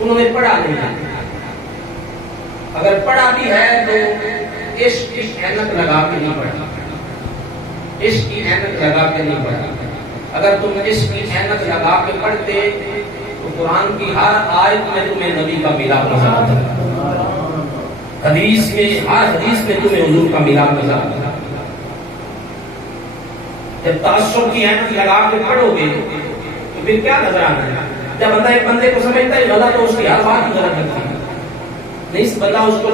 उन्होंने पढ़ा नहीं है। अगर पढ़ा भी है तो इश्क की ऐनक लगा के नहीं पढ़ा, इश्क की ऐनक लगा के नहीं पढ़ा। अगर तुम इश्क की ऐनक लगा के पढ़ते तो कुरान की हर आयत में तुम्हें नबी का मिलाप नजर आता, हदीस में हर हदीस में तुम्हें हुजूर का मिलाप नजर आता। जब तासुब की ऐनक लगा के पढ़ोगे तो फिर क्या नजर आना है? जब बंदा एक बंदे को समझता है गलत तो उसकी हर बात गलत लगती है, नहीं बंदा उसको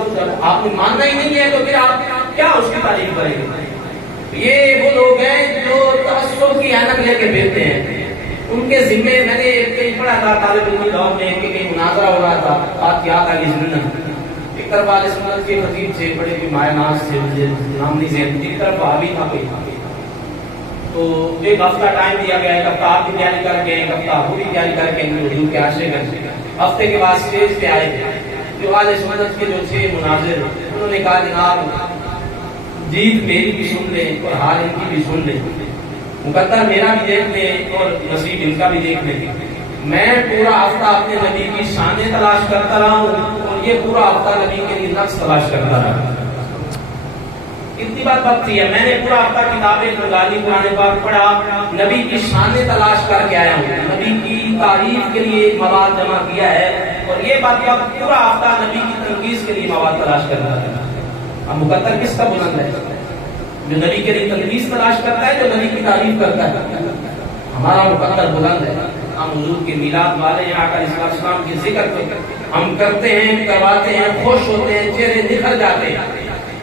आपने मानना ही नहीं है तो फिर आप क्या उसकी तारीफ करेंगे? ये वो लोग हैं जो तासुब की ऐनक लेके फिरते हैं। उनके जिम्मे मैंने कहीं पढ़ा था तालिब इल्म दौर में कि कहीं मुनाजरा हो रहा था, बात याद आ गई ज़िंदगी। एक तरफ वाले सुन्नत के खतीब से बड़े भी मायनाज से मुझे नाम नहीं ज़हन, एक तरफ भाभी था कोई। तो एक हफ्ता टाइम दिया गया, एक हफ्ता आप भी तैयारी करके, एक हफ्ता पूरी तैयारी करके हुजूर के आशरे में। हफ्ते के बाद स्टेज पे आए जो वाले सुन्नत के जो थे मुनाजिर, उन्होंने कहा जनाब जीत मेरी भी सुन लें और हार इनकी भी सुन लें, मुकद्दर मेरा भी देख लें और नसीब इनका भी देख लें। मैं पूरा हफ्ता अपने नबी की शान तलाश करता रहा हूँ और ये पूरा हफ्ता नबी के लिए नक्श तलाश करता रहा। इतनी बात वक्त है, मैंने पूरा हफ्ता किताबें खुलानी, कुरान पाक पढ़ा, नबी की शान तलाश करके आया हूँ, नबी की तारीफ के लिए मवाद जमा किया है और ये बात पूरा हफ्ता नबी की तनकीस के लिए मवाद तलाश करता है। अब मुकद्दर किसका बुलंद है? जो नबी के लिए तनकीस तलाश करता है, जो नबी की तारीफ करता है। हमारा मुकद्दर बुलंद है। हम हुजूर के मिलाद वाले हैं, आका अलैहिस्सलाम के जिक्र हम करते हैं, करवाते हैं, खुश होते हैं, चेहरे निखर जाते हैं।